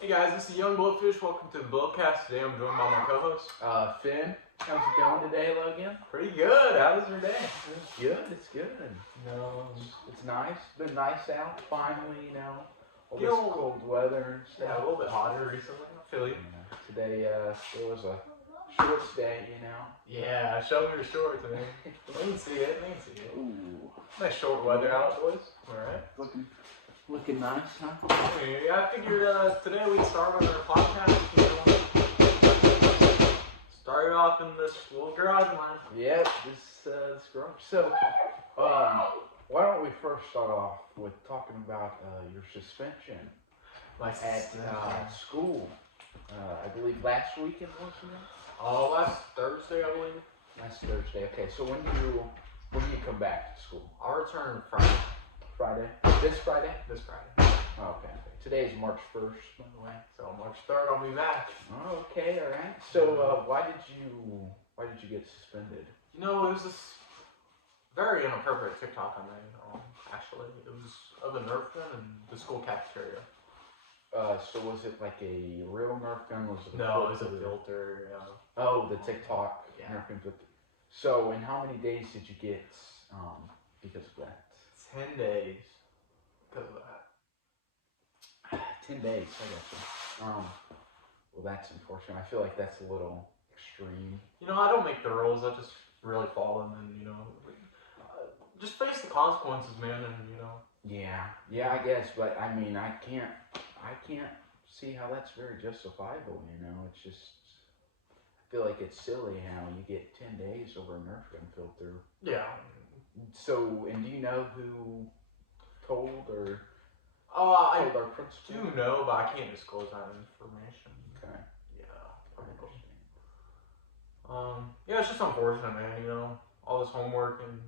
Hey guys, this is Young Blowfish. Welcome to the blowcast. Today I'm joined by my co-host, Finn. How's it going today, Logan? Pretty good. How was your day? It's good. It's good. It's nice. It's been nice out. Finally, all this cold weather and stuff. Yeah, a little bit hotter recently. I feel you. Yeah. Today, it was a short day. Yeah, show me your shorts, man. Let me see it. Ooh. Nice short weather out, boys. All right. Looking nice, huh? Yeah, I figured today we'd start on our podcast. Started off in this little garage of mine. Yep, this garage. So, why don't we first start off with talking about your suspension at school? I believe last weekend, wasn't it? Last Thursday, I believe. Last Thursday. Okay, so when do you come back to school? I'll return Friday. Friday? This Friday? This Friday. Oh, okay. Today is March 1st, by the way. So March 3rd, I'll be back. Oh, okay, all right. So why did you get suspended? You know, it was this very inappropriate TikTok I made. Actually, it was of a Nerf gun in the school cafeteria. So was it like a real Nerf gun? No, it was a filter. Yeah. Oh, the TikTok Nerf gun filter. So, in how many days did you get because of that? 10 days because of that. 10 days, I guess. Well, that's unfortunate. I feel like that's a little extreme. You know, I don't make the rules. I just really follow them, and just face the consequences, man. And Yeah, I guess. But I mean, I can't see how that's very justifiable. It's just. I feel like it's silly how you get 10 days over a Nerf gun filter. Yeah. So, and do you know who told or I told our principal? do know, but I can't disclose that information. Okay. Yeah. Yeah, it's just unfortunate, man. All this homework and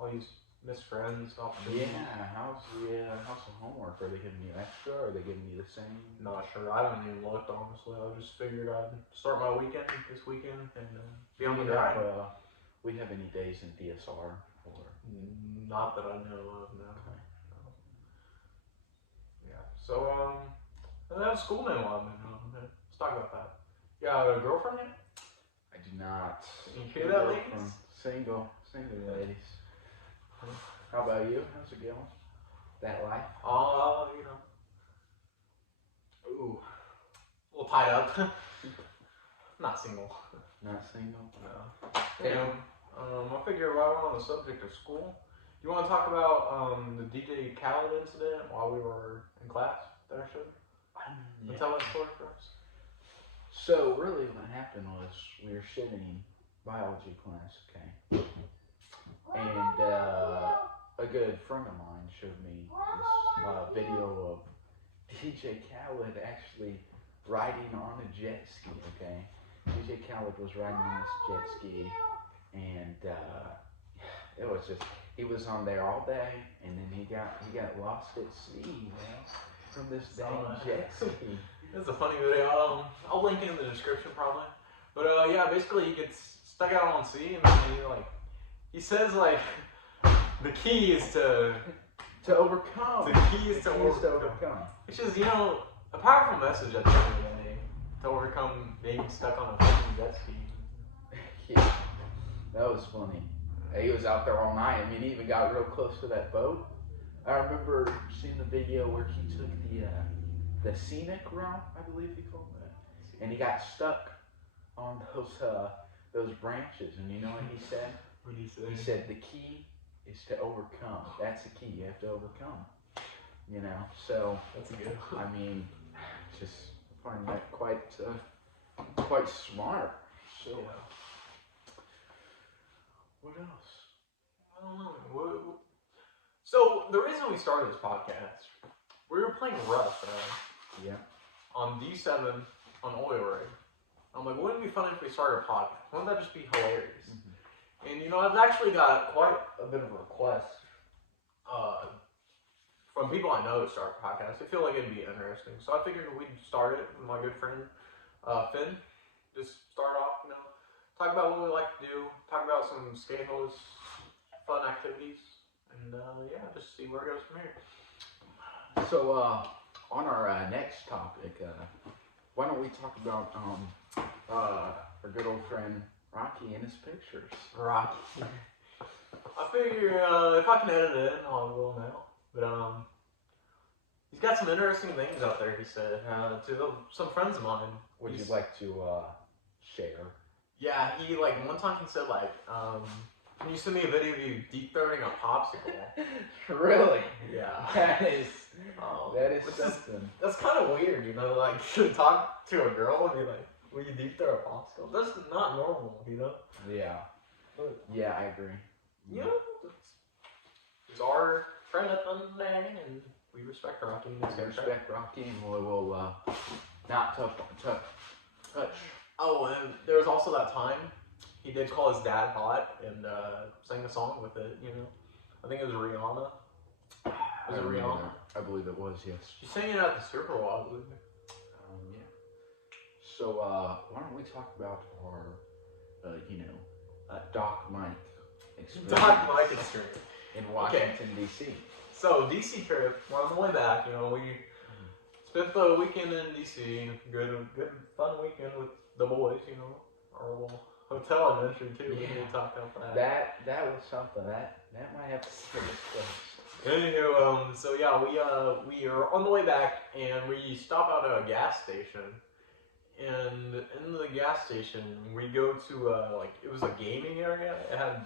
all these missed friends. Yeah. How's the homework? Are they giving you extra? Or are they giving you the same? Not sure. I haven't even looked, honestly. I just figured I'd start my weekend this weekend and be on the grind. We have any days in DSR? Or? Not that I know of, no. Okay. Yeah. So, that was school now. Let's talk about that. You got a girlfriend yet? I do not. You hear that, ladies? Single ladies. How about you? How's it going? That life? Ooh. A little tied up. Not single. Not single? No. I figure while we're on the subject of school, you want to talk about the DJ Khaled incident while we were in class that I showed? Yeah. Tell that story for us. So really what happened was we were sitting biology class, okay? And a good friend of mine showed me this video of DJ Khaled actually riding on a jet ski, okay? DJ Khaled was riding on this jet ski, and it was just, he was on there all day, and then he got lost at sea, man, from this dang jet ski. It's a funny video. I'll link it in the description probably. But yeah, basically he gets stuck out on sea, and he says the key is to overcome. The key is to overcome. It's just, a powerful message at the end of the day. To overcome being stuck on a fucking jet ski. Yeah, that was funny. He was out there all night. I mean, he even got real close to that boat. I remember seeing the video where he took the scenic route, I believe he called that, and he got stuck on those branches. And you know what he said? What did he say? He said the key is to overcome. That's the key. You have to overcome. So That's a good one. I mean, just find that quite smart. So, what else? I don't know. So the reason we started this podcast, we were playing Rust, Yeah. on D7 on Oil Rig. I'm like, wouldn't it be funny if we started a podcast? Wouldn't that just be hilarious? Mm-hmm. And I've actually got quite a bit of requests from people I know to start a podcast. I feel like it'd be interesting. So I figured we'd start it with my good friend Finn. Just start off, talk about what we like to do, talk about some scandalous, fun activities, and just see where it goes from here. So, on our next topic, why don't we talk about our good old friend Rocky and his pictures? Rocky. I figure if I can edit it in, I will now. But he's got some interesting things out there. He said to some friends of mine. Would you like to share? Yeah, he like one time he said like, can you send me a video of you deep throating a popsicle? Really? Yeah. That is Just, something. that's kind of weird, you know. Like, you should talk to a girl and be like, "Will you deep throw a popsicle?" That's not normal, you know. Yeah. But, Yeah, I agree. you know, it's our friend at the end of the day, and we respect Rocky. We respect Rocky, and we will not touch. Oh, and there was also that time he did call his dad hot and sang a song with it. You know, I think it was Rihanna. Was it Rihanna? I believe it was, yes. She sang it at the Super Bowl, I believe. Yeah. So, why don't we talk about our, Doc Mike experience. Doc Mike experience in Washington, D.C. So, D.C. trip, we're on the way back, you know, we spent the weekend in D.C. Good, fun weekend with the boys, you know, our little hotel adventure too. We need to talk about that. That was something. That might have to stay this place. Anywho, so yeah, we are on the way back, and we stop out at a gas station. And in the gas station, we go to like it was a gaming area. It had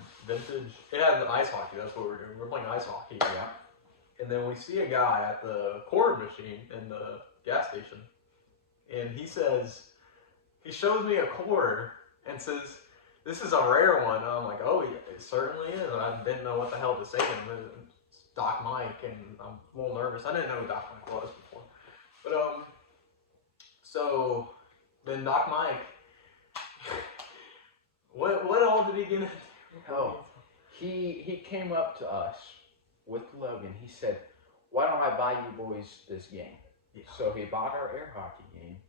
ice hockey. That's what we're doing. We're playing ice hockey. Yeah. And then we see a guy at the quarter machine in the gas station, and he shows me a quarter and says, "This is a rare one." And I'm like, "Oh, yeah, it certainly is." And I didn't know what the hell to say to him. It's Doc Mike, and I'm a little nervous. I didn't know who Doc Mike was before, but so then Doc Mike, what all did he get into? Oh, he came up to us with Logan. He said, "Why don't I buy you boys this game?" Yeah. So he bought our air hockey game,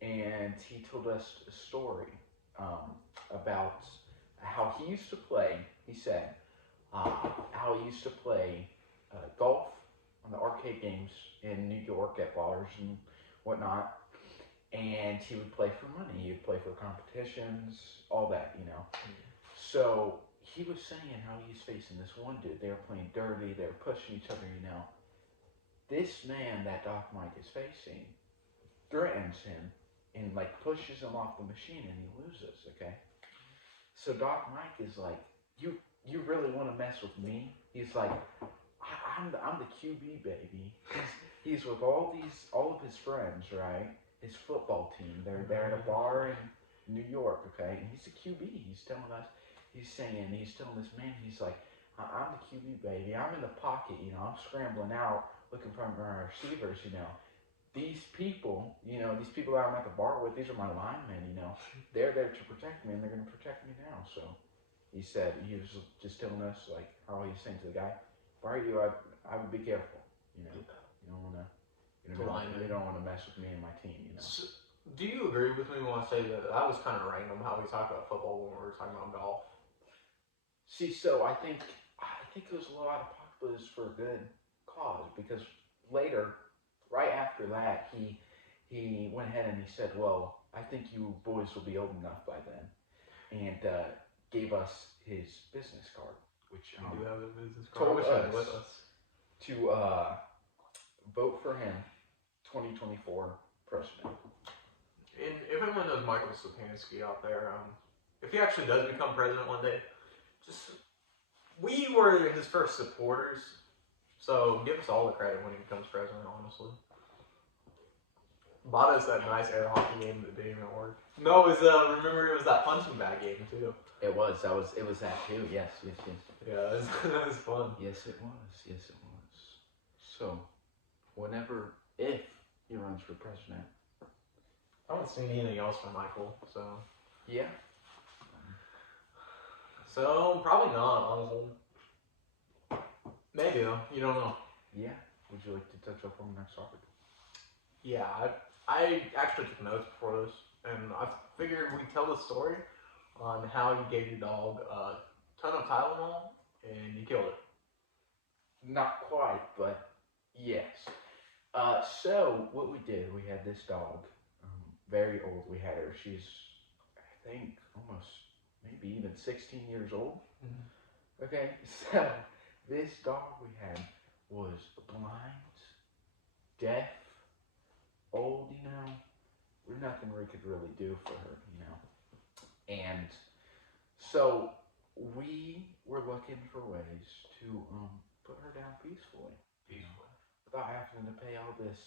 and he told us a story about how he used to play. He said how he used to play golf on the arcade games in New York at bars and whatnot. And he would play for money. He would play for competitions, all that, you know. So he was saying how he's facing this one dude. They were playing dirty. They were pushing each other, you know. This man that Doc Mike is facing threatens him and like pushes him off the machine, and he loses. Okay. So Doc Mike is like, you really want to mess with me? He's like, I'm the QB, baby. He's with all of his friends, right? His football team. They're at a bar in New York, okay? And he's a QB. He's telling this man, he's like, I'm the QB, baby. I'm in the pocket, you know. I'm scrambling out, looking for my receivers, you know. These people that I'm at the bar with, these are my linemen, you know. They're there to protect me, and they're going to protect me now. So he was just telling us, like, how he's saying to the guy, if I were you, I would be careful, you know. You don't want to. You don't want to mess with me and my team, you know. So, do you agree with me when I say that was kind of random how we talked about football when we were talking about golf? See, so I think it was a lot of populists for a good cause, because later, right after that, he went ahead and he said, "Well, I think you boys will be old enough by then," and gave us his business card, which we do have a business card. Told us with us to vote for him. 2024 president. And if anyone knows Michael Stepanski out there, if he actually does become president one day, we were his first supporters, so give us all the credit when he becomes president, honestly. Bought us that nice air hockey game that didn't even work. No, it was, remember it was that punching bag game too. It was that too, yes. Yeah, it was fun. Yes, it was. So, if he runs for president. I haven't seen anything else from Michael, so. Yeah. So, probably not, honestly. Maybe, though. You don't know. Yeah. Would you like to touch up on the next topic? Yeah, I actually took notes before this, and I figured we'd tell the story on how you gave your dog a ton of Tylenol, and you killed it. Not quite, but yes. So what we did, we had this dog, very old. We had her. She's, I think, almost maybe even 16 years old. Mm-hmm. Okay, so this dog we had was blind, deaf, old. There's nothing we could really do for her. And so we were looking for ways to put her down peacefully. Without having to pay all this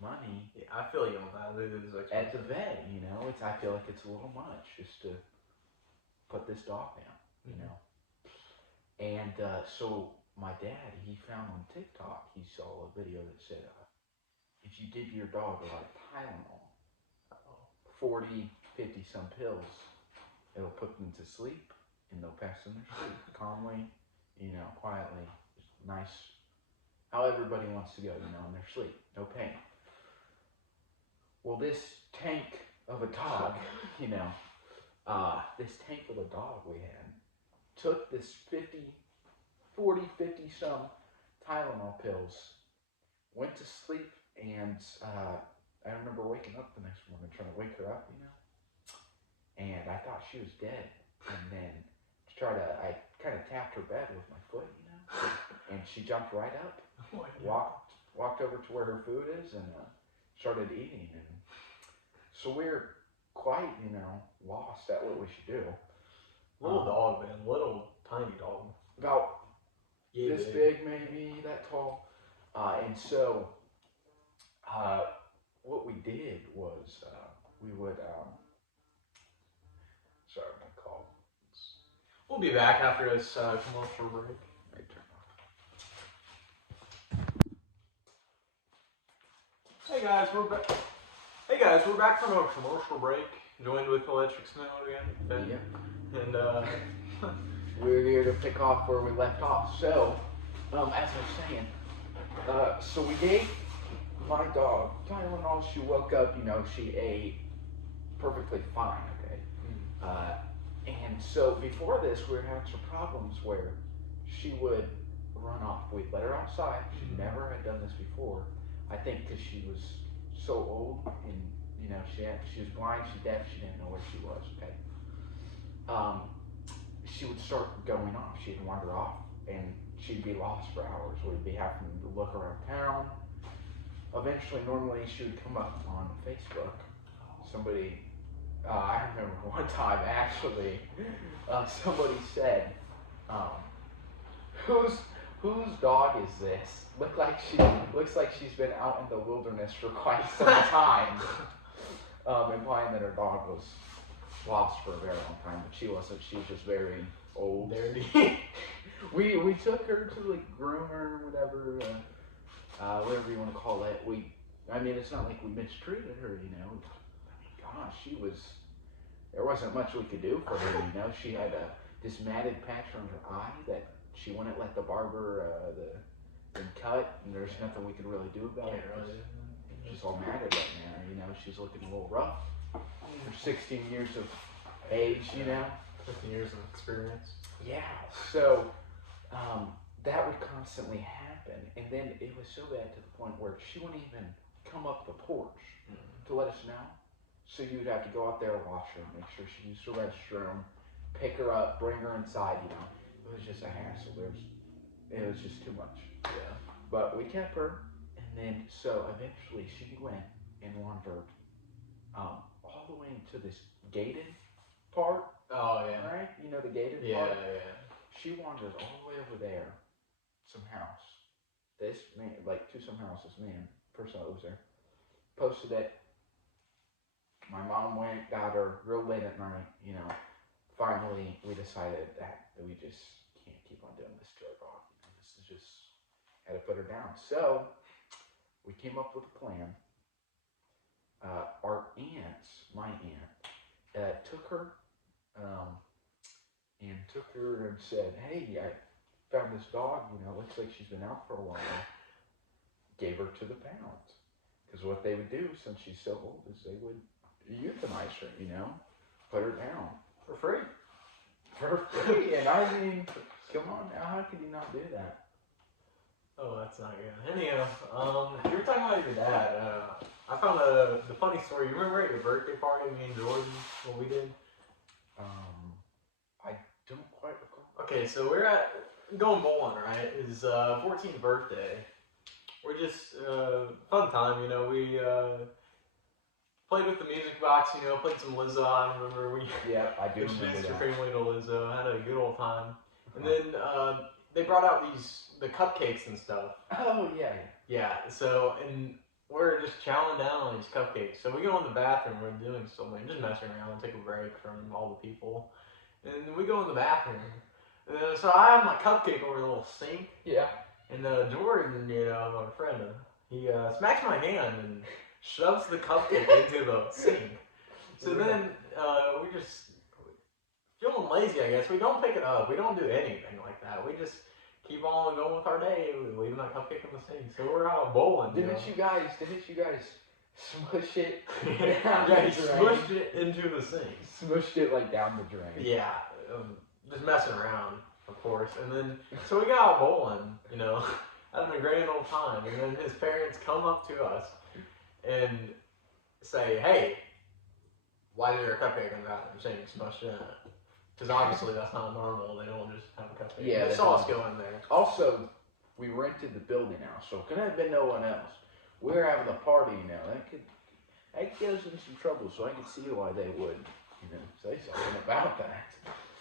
money. Yeah, I feel you on that. It is at the vet, I feel like it's a little much just to put this dog down, And so my dad, he found on TikTok, he saw a video that said, if you give your dog a lot of Tylenol, 40, 50 some pills, it'll put them to sleep and they'll pass in their sleep calmly, quietly, nice. How everybody wants to go, in their sleep, no pain. Well, this tank of a dog, this tank of a dog we had, took this 40, 50 some Tylenol pills, went to sleep, and I remember waking up the next morning trying to wake her up, and I thought she was dead. And then I kind of tapped her bed with my foot, and she jumped right up. Walked over to where her food is and started eating. And so we're quite, lost at what we should do. Little dog, man. Little tiny dog. About this big, maybe, that tall. And so what we did was we would, sorry, my call. We'll be back after this commercial break. Hey guys, we're back from a commercial break. Joined with Electric Snow again. Yeah. And we're here to pick off where we left off. So, as I was saying, so we gave my dog Tylenol. She woke up. She ate perfectly fine. Okay. And so before this, we were having some problems where she would run off. We'd let her outside. She never had done this before. I think because she was so old and, she was blind, she's deaf, she didn't know where she was, okay? She would start going off. She'd wander off and she'd be lost for hours. We'd be having to look around town. Eventually, normally she would come up on Facebook. Somebody, I remember one time actually, somebody said, whose dog is this? Looks like she's been out in the wilderness for quite some time. Implying that her dog was lost for a very long time, but she wasn't. She was just very old. We took her to groom her or whatever, whatever you want to call it. It's not like we mistreated her, gosh, there wasn't much we could do for her, She had this matted patch on her eye that she wouldn't let the barber cut, and there's nothing we could really do about it. She's all matted right now, she's looking a little rough. For 16 years of age, 15 years of experience. Yeah, so that would constantly happen, and then it was so bad to the point where she wouldn't even come up the porch to let us know. So you'd have to go out there and watch her, make sure she used the restroom, pick her up, bring her inside, It was just a hassle. It was just too much. Yeah. But we kept her, and then so eventually she went and wandered all the way into this gated part. Oh yeah. Right? The gated part? Yeah. She wandered all the way over there, some house. This man, to some house, this man, person that lives there, posted it. My mom went, got her real late at night, Finally, we decided that we just can't keep on doing this to our dog. This is just, had to put her down. So, we came up with a plan. Our aunt, my aunt, took her and said, hey, I found this dog, looks like she's been out for a while. Gave her to the pound. Because what they would do, since she's so old, is they would euthanize her, put her down. For free. For free. And come on now, how could you not do that? Oh, that's not good. Anyhow, you were talking about your dad. I found the funny story. You remember at your birthday party, me and Jordan, what we did? I don't quite recall. Okay, so we're going bowling, right? His 14th birthday. We're just fun time, you know. We played with the music box, you know, played some Lizzo. I remember we I do remember introduced your that. family to Lizzo. Had a good old time. And then they brought out the cupcakes and stuff. Oh yeah. Yeah. So and we're just chowing down on these cupcakes. So we go in the bathroom. We're doing something, just messing around, take a break from all the people. And then we go in the bathroom. And then, so I have my cupcake over the little sink. Yeah. And Jordan, you know, my friend, he smacks my hand and shoves the cupcake into the sink. So then we just feeling lazy, I guess. We don't pick it up. We don't do anything like that. We just keep on going with our day, leaving that cupcake in the sink. So we're out bowling. Didn't you guys smush it down Yeah, the he drain? smushed it into the sink. Smushed it like down the drain. Yeah, just messing around, of course. And then, so we got out bowling, you know, having a grand old time. And then his parents come up to us and say, hey, why is there a cupcake in the bathroom saying smushed in? Because obviously that's not normal. They don't just have a cupcake. Yeah, they saw us go in there. Also, we rented the building now, so it couldn't have been no one else. We're having a party now. That get us in some trouble. So I could see why they would, you know, say something about that.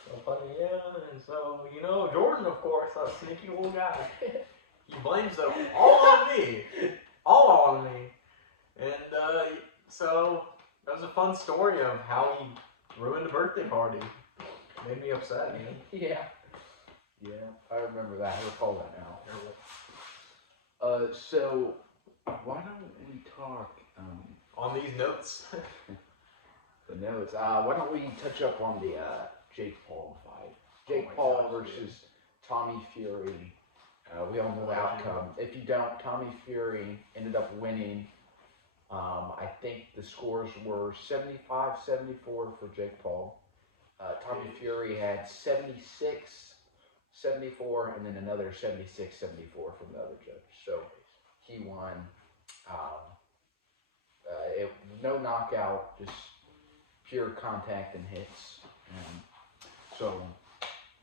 So funny, yeah. And so, you know, Jordan, of course, that sneaky little guy, he blames it all on me. All on me. And so that was a fun story of how he ruined a birthday party. Made me upset, man. Yeah. Yeah, I remember that. I recall that now. So why don't we talk on these notes? The notes. Why don't we touch up on the Jake Paul fight? Jake Paul versus Tommy Fury. We all know the outcome. If you don't, Tommy Fury ended up winning. I think the scores were 75-74 for Jake Paul. Tommy Fury had 76-74, and then another 76-74 from the other judge. So he won. No knockout, just pure contact and hits. So,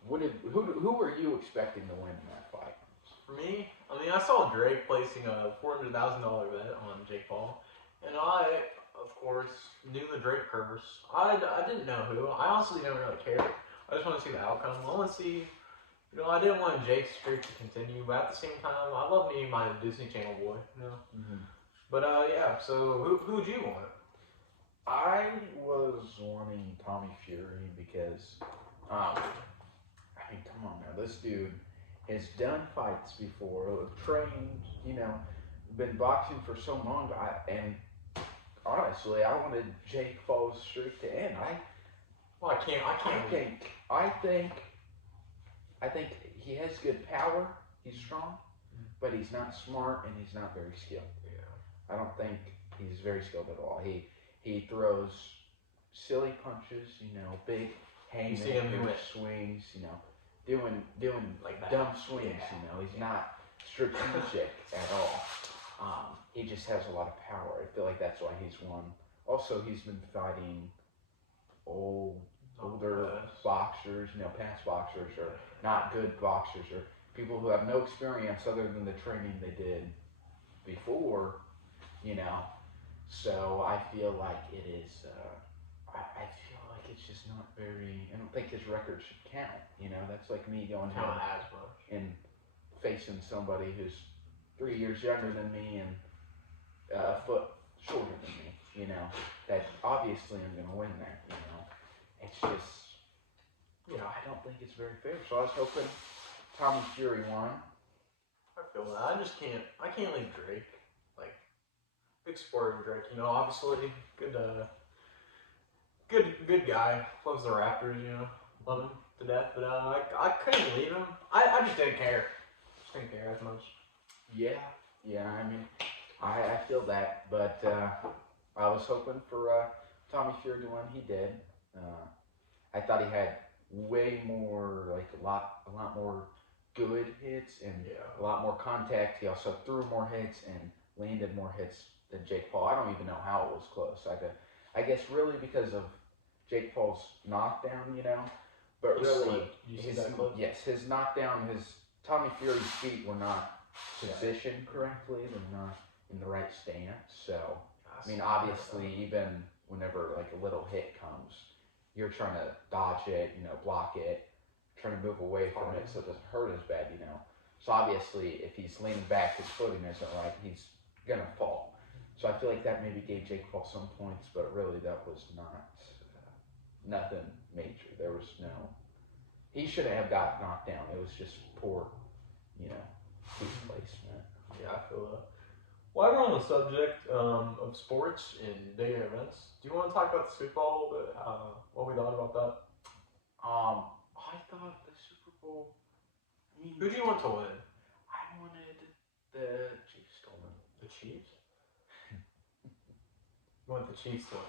who were you expecting to win in that fight? For me, I mean, I saw Drake placing a $400,000 bet on Jake Paul, and I, of course, knew the Drake curse. I didn't know who. I honestly didn't really care. I just want to see the outcome. I want to see, you know, I didn't want Jake's streak to continue, but at the same time, I love me my Disney Channel boy, you know. Mm-hmm. But yeah, so who'd you want? I was wanting Tommy Fury because, I mean, come on now, this dude has done fights before, trained, you know, been boxing for so long, and honestly, I wanted Jake Paul's streak to end. I think he has good power. He's strong, but he's not smart and he's not very skilled. Yeah. I don't think he's very skilled at all. He throws silly punches, you know, big haymaker swings, you know, doing like dumb swings, you know. He's not strategic at all. He just has a lot of power. I feel like that's why he's won. Also, he's been fighting older boxers, you know, past boxers, or not good boxers, or people who have no experience other than the training they did before, you know. So I feel like it is, I feel like it's just not very, I don't think his record should count, you know. That's like me going down and facing somebody who's 3 years younger than me and a foot shorter than me, you know. That obviously I'm going to win that, you know. It's just, you know, I don't think it's very fair. So I was hoping Tommy Fury won. I feel that. I can't leave Drake. Like, big supporter of Drake, you know, obviously good guy. Loves the Raptors, you know. Love him to death, but I couldn't leave him. I just didn't care. Just didn't care as much. Yeah, I mean, I feel that, but I was hoping for Tommy Fury to win. He did. I thought he had way more, like a lot more good hits and a lot more contact. He also threw more hits and landed more hits than Jake Paul. I don't even know how it was close. I guess really because of Jake Paul's knockdown, But really, his knockdown, his Tommy Fury's feet were not positioned correctly. They're not in the right stance. So, I mean, obviously, even whenever like a little hit comes, you're trying to dodge it, block it, trying to move away from it so it doesn't hurt as bad, So obviously, if he's leaning back, his footing isn't right, he's gonna fall. So I feel like that maybe gave Jake Paul some points, but really that was not nothing major. There was no. He shouldn't have got knocked down. It was just poor, feet placement. Yeah, I feel that. While we're on the subject of sports and bigger events, do you want to talk about the Super Bowl a little bit? What we thought about that? I thought the Super Bowl. Who do you want to win? I wanted the Chiefs to win. The Chiefs? You want the Chiefs to win?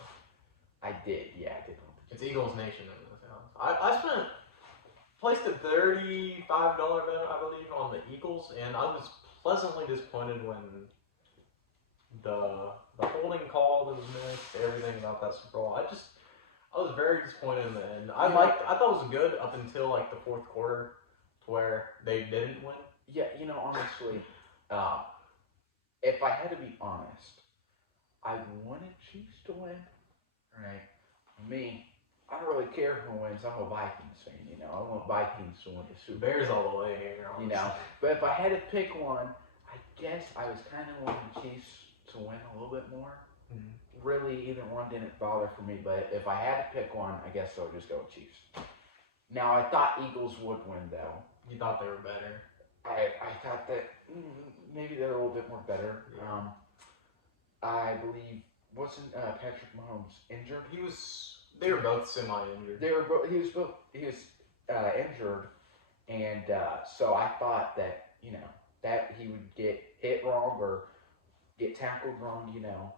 I did, yeah, I did want the Chiefs. It's Eagles Nation in this house. I placed a $35 bet, I believe, on the Eagles, and I was pleasantly disappointed when the holding call that was missed, everything about that Super Bowl. I was very disappointed in the end. I thought it was good up until like the fourth quarter, to where they didn't win. Yeah, honestly, if I had to be honest, I wanted Chiefs to win. Right? Me, I don't really care who wins. I'm a Vikings fan. I want Vikings to win the Super Bowl. Bears all the way here. Honestly. But if I had to pick one, I guess I was kind of wanting the Chiefs to win a little bit more. Mm-hmm. Really, either one didn't bother for me, but if I had to pick one, I guess I would just go with Chiefs. Now, I thought Eagles would win, though. You thought they were better? I thought that maybe they're a little bit more better. Yeah. I believe, wasn't Patrick Mahomes injured? They were both semi-injured. He was injured, and so I thought that, that he would get hit wrong or get tackled wrong,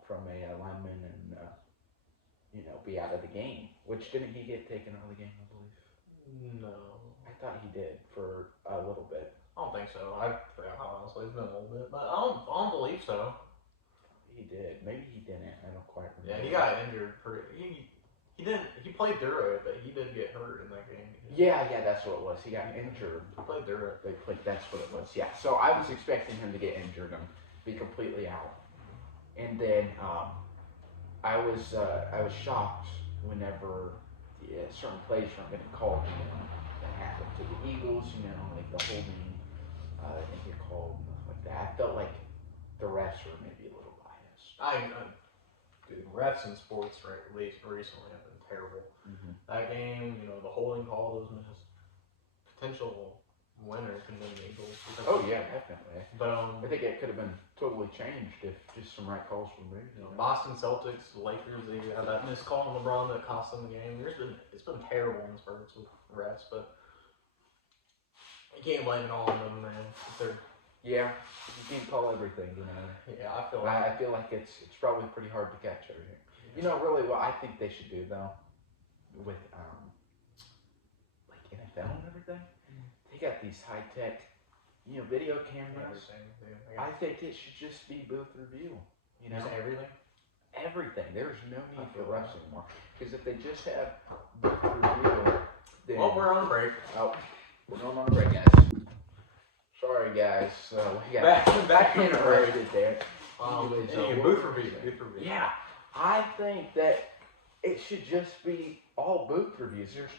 from a lineman and, be out of the game. Which, didn't he get taken out of the game, I believe? No. I thought he did for a little bit. I don't think so. I forgot how honestly. It's been a little bit. But I don't believe so. He did. Maybe he didn't. I don't quite remember. Yeah, he got injured he didn't. He played through it, but he did get hurt in that game. Yeah, that's what it was. He got injured. He played through it. That's what it was. Yeah. So I was expecting him to get injured and be completely out. And then I was shocked whenever certain plays weren't getting called. That happened to the Eagles. Like the holding didn't get called and stuff like that. I felt like the refs were maybe a little biased. Dude, refs in sports recently have been terrible. Mm-hmm. That game, the holding call was missed. Potential winner could have been the Eagles. Oh yeah, definitely. But I think it could have been totally changed if just some right calls were made. Boston Celtics, Lakers, they had that missed call on LeBron that cost them the game. It's been terrible in spurts with refs, but you can't blame it all on them, man. Yeah, you can't call everything, Yeah, I feel like it's probably pretty hard to catch everything. Yeah. Really, what I think they should do though, with like NFL and everything, they got these high tech, video cameras. I think it should just be booth review. Just everything. Everything. There's no need for refs anymore. Because if they just have booth review, then we're on break. Oh, we're going on a break, guys. Sorry, guys. We got back in interrupted there. Booth review. Yeah, I think that it should just be all booth reviews. There's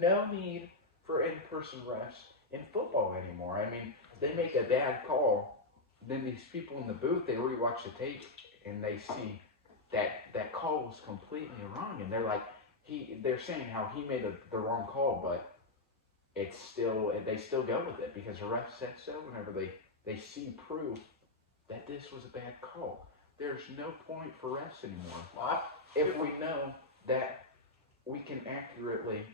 no need for in-person refs in football anymore. I mean, they make a bad call, then these people in the booth, they rewatch the tape and they see that call was completely wrong, and they're like, they're saying how he made the wrong call, but they still go with it because the ref said so. Whenever they see proof that this was a bad call, there's no point for refs anymore. If we know that we can accurately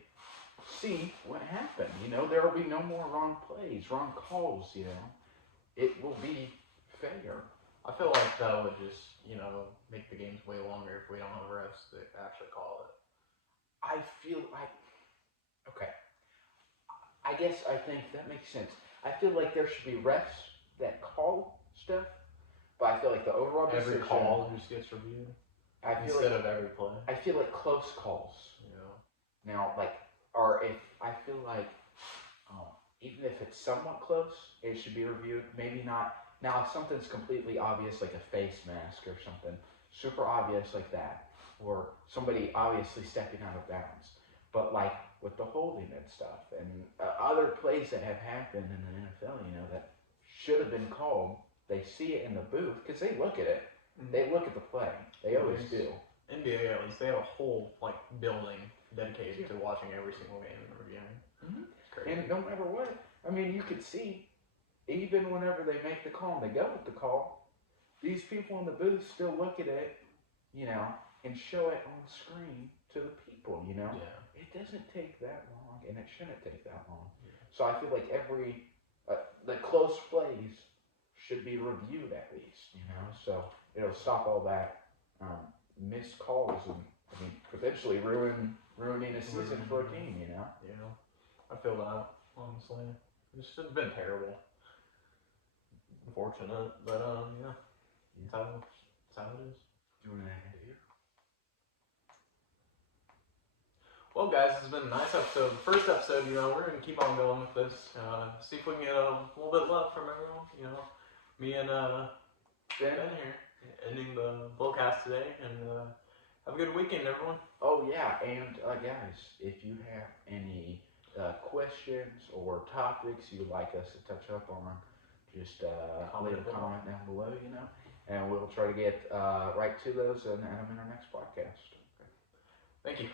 see what happened, there will be no more wrong plays, wrong calls. It will be fair. I feel like that would just make the games way longer if we don't have refs that actually call it. I feel like, okay. I guess I think that makes sense. I feel like there should be refs that call stuff, but I feel like the overall Every decision. call just gets reviewed I feel instead like of every play. I feel like close calls. Yeah. Now, like, or if I feel like, even if it's somewhat close, it should be reviewed. Maybe not. Now, if something's completely obvious, like a face mask or something, super obvious like that, or somebody obviously stepping out of bounds. But like with the holding and stuff, and other plays that have happened in the NFL, that should have been called, they see it in the booth because they look at it. Mm-hmm. They look at the play. They always do. NBA, at least, they have a whole building dedicated to watching every single game and reviewing. Mm-hmm. And no matter what, I mean, you could see, even whenever they make the call and they go with the call, these people in the booth still look at it, and show it on the screen to the people, Yeah. It doesn't take that long, and it shouldn't take that long. Yeah. So I feel like the close plays should be reviewed at least, So it'll stop all that missed calls and, potentially ruining a season for a team, Yeah, I feel that, honestly. It's just been terrible. Unfortunate, but yeah. That's how it is. Do you want to add here? Well, guys, this has been a nice episode. First episode, we're going to keep on going with this. See if we can get a little bit of love from everyone. Me and Ben here, ending the blowcast today, and have a good weekend, everyone. Oh, yeah, and guys, if you have any questions or topics you'd like us to touch up on, just leave a comment down below, and we'll try to get right to those and add them in our next podcast. Thank you.